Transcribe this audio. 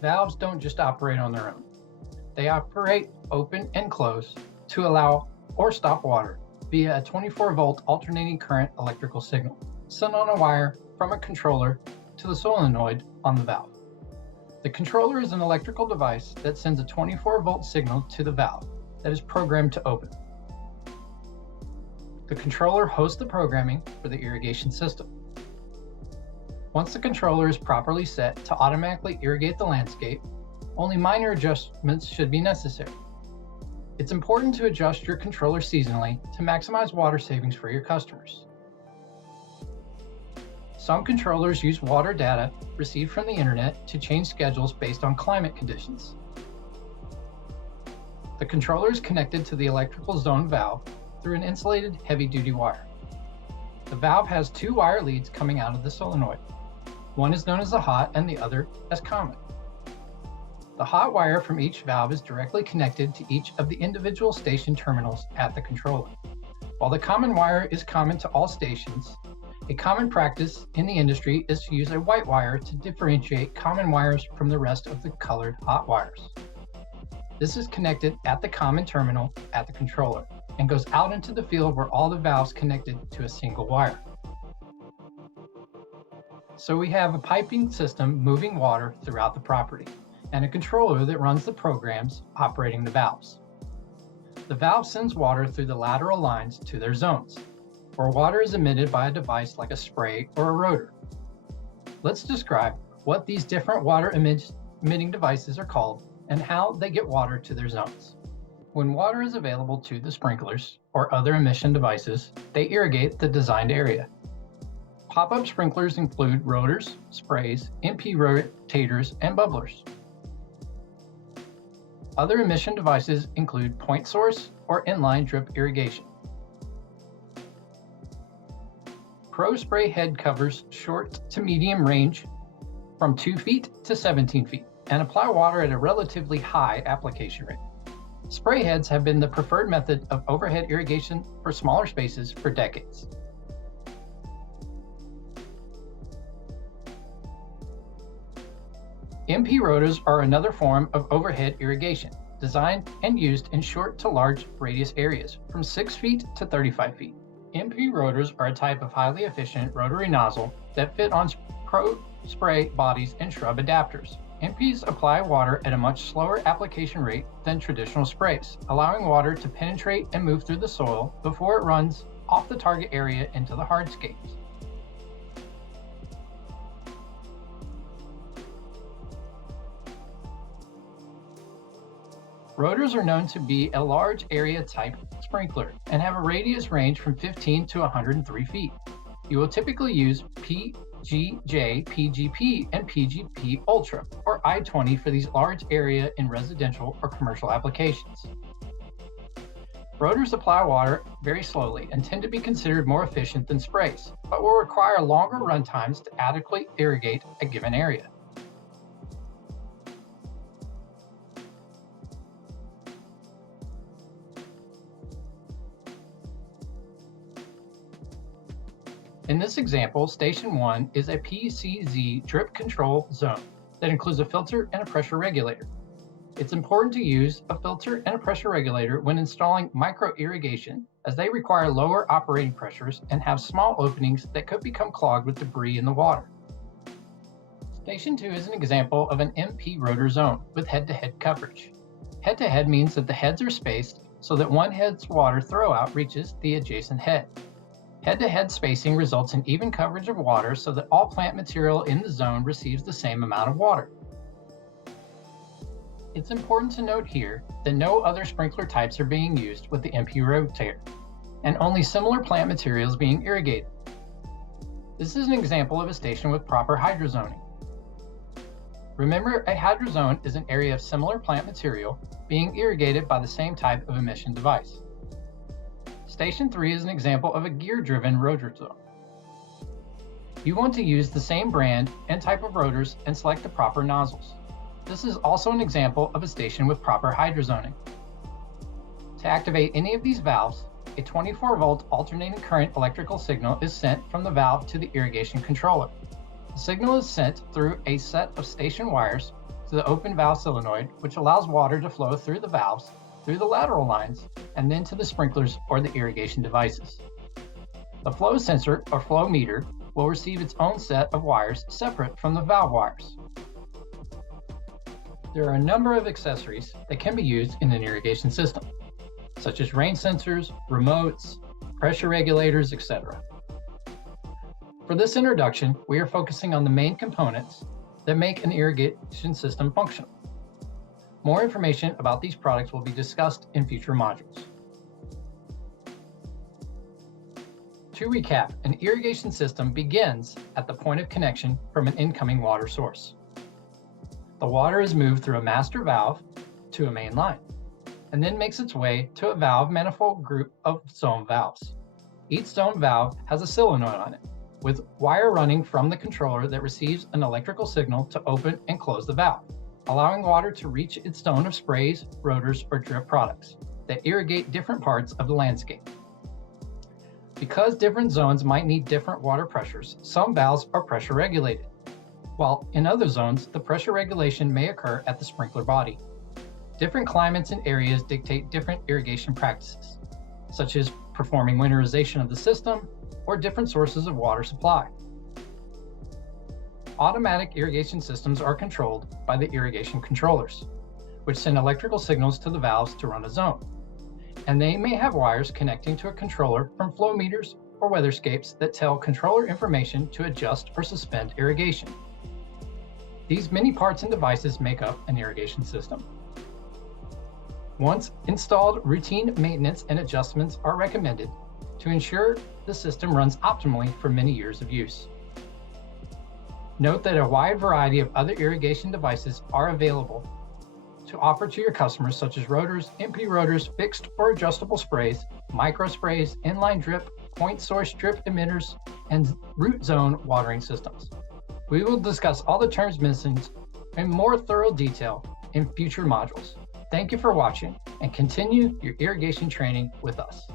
Valves don't just operate on their own. They operate open and close to allow or stop water via a 24-volt alternating current electrical signal sent on a wire from a controller to the solenoid on the valve. The controller is an electrical device that sends a 24-volt signal to the valve that is programmed to open. The controller hosts the programming for the irrigation system. Once the controller is properly set to automatically irrigate the landscape, only minor adjustments should be necessary. It's important to adjust your controller seasonally to maximize water savings for your customers. Some controllers use water data received from the internet to change schedules based on climate conditions. The controller is connected to the electrical zone valve through an insulated heavy-duty wire. The valve has two wire leads coming out of the solenoid. One is known as the hot and the other as common. The hot wire from each valve is directly connected to each of the individual station terminals at the controller. While the common wire is common to all stations, a common practice in the industry is to use a white wire to differentiate common wires from the rest of the colored hot wires. This is connected at the common terminal at the controller and goes out into the field where all the valves connected to a single wire. So we have a piping system moving water throughout the property and a controller that runs the programs operating the valves. The valve sends water through the lateral lines to their zones, where water is emitted by a device like a spray or a rotor. Let's describe what these different water emitting devices are called and how they get water to their zones. When water is available to the sprinklers or other emission devices, they irrigate the designed area. Pop-up sprinklers include rotors, sprays, MP rotators, and bubblers. Other emission devices include point source or inline drip irrigation. Pro spray head covers short to medium range from 2 feet to 17 feet and apply water at a relatively high application rate. Spray heads have been the preferred method of overhead irrigation for smaller spaces for decades. MP rotors are another form of overhead irrigation, designed and used in short to large radius areas from 6 feet to 35 feet. MP rotors are a type of highly efficient rotary nozzle that fit on pro spray bodies and shrub adapters. MPs apply water at a much slower application rate than traditional sprays, allowing water to penetrate and move through the soil before it runs off the target area into the hardscapes. Rotors are known to be a large area type sprinkler and have a radius range from 15 to 103 feet. You will typically use PGJ, PGP, and PGP Ultra, or I-20 for these large area in residential or commercial applications. Rotors apply water very slowly and tend to be considered more efficient than sprays, but will require longer run times to adequately irrigate a given area. In this example, Station 1 is a PCZ drip control zone that includes a filter and a pressure regulator. It's important to use a filter and a pressure regulator when installing micro irrigation, as they require lower operating pressures and have small openings that could become clogged with debris in the water. Station 2 is an example of an MP rotor zone with head-to-head coverage. Head-to-head means that the heads are spaced so that one head's water throwout reaches the adjacent head. Head-to-head spacing results in even coverage of water so that all plant material in the zone receives the same amount of water. It's important to note here that no other sprinkler types are being used with the MP rotator, and only similar plant materials being irrigated. This is an example of a station with proper hydrozoning. Remember, a hydrozone is an area of similar plant material being irrigated by the same type of emission device. Station 3 is an example of a gear-driven rotor zone. You want to use the same brand and type of rotors and select the proper nozzles. This is also an example of a station with proper hydrozoning. To activate any of these valves, a 24-volt alternating current electrical signal is sent from the valve to the irrigation controller. The signal is sent through a set of station wires to the open valve solenoid, which allows water to flow through the valves, through the lateral lines, and then to the sprinklers or the irrigation devices. The flow sensor or flow meter will receive its own set of wires separate from the valve wires. There are a number of accessories that can be used in an irrigation system, such as rain sensors, remotes, pressure regulators, etc. For this introduction, we are focusing on the main components that make an irrigation system functional. More information about these products will be discussed in future modules. To recap, an irrigation system begins at the point of connection from an incoming water source. The water is moved through a master valve to a main line, and then makes its way to a valve manifold group of zone valves. Each zone valve has a solenoid on it, with wire running from the controller that receives an electrical signal to open and close the valve, allowing water to reach its zone of sprays, rotors, or drip products that irrigate different parts of the landscape. Because different zones might need different water pressures, some valves are pressure regulated, while in other zones, the pressure regulation may occur at the sprinkler body. Different climates and areas dictate different irrigation practices, such as performing winterization of the system or different sources of water supply. Automatic irrigation systems are controlled by the irrigation controllers, which send electrical signals to the valves to run a zone. And they may have wires connecting to a controller from flow meters or weatherscapes that tell controller information to adjust or suspend irrigation. These many parts and devices make up an irrigation system. Once installed, routine maintenance and adjustments are recommended to ensure the system runs optimally for many years of use. Note that a wide variety of other irrigation devices are available to offer to your customers, such as rotors, MP rotors, fixed or adjustable sprays, micro sprays, inline drip, point source drip emitters, and root zone watering systems. We will discuss all the terms mentioned in more thorough detail in future modules. Thank you for watching, and continue your irrigation training with us.